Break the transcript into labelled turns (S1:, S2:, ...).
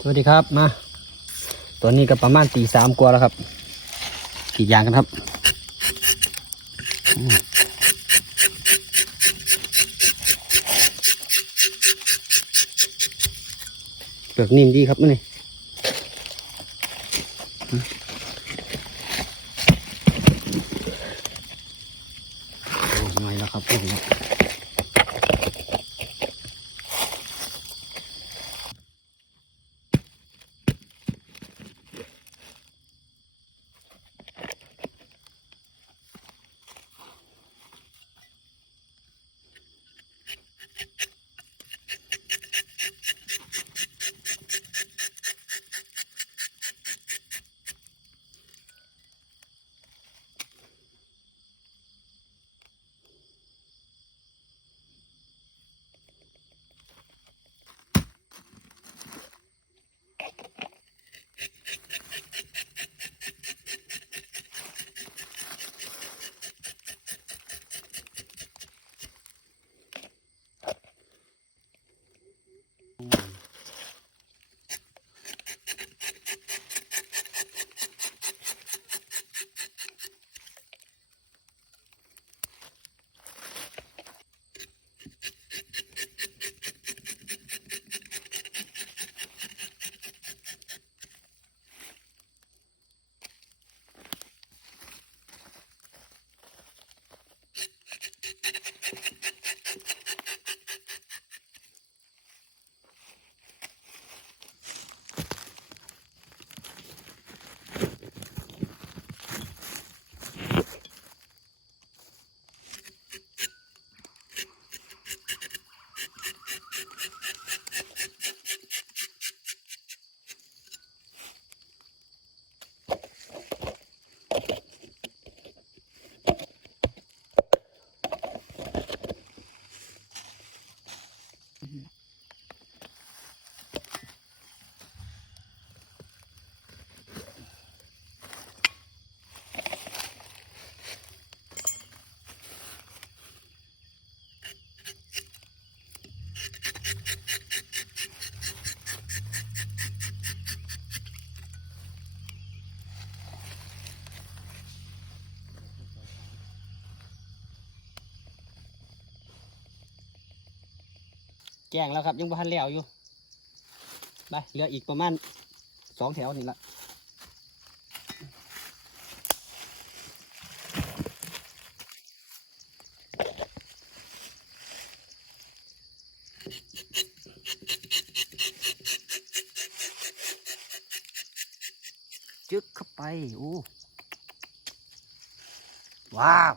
S1: สวัสดีครับมาตัวนี้ก็ประมาณตีสามกว่าแล้วครับกีดยางกันครับเปลือกนิ่มดีครับนี่อืมโอ้ไม่แล้วครับโอ้ย แจ้งแล้วครับ ยังบันแล้วอยู่ไปเหลืออีกประมาณสองแถวนี่ละจึกเข้าไป โอ้ ว้าว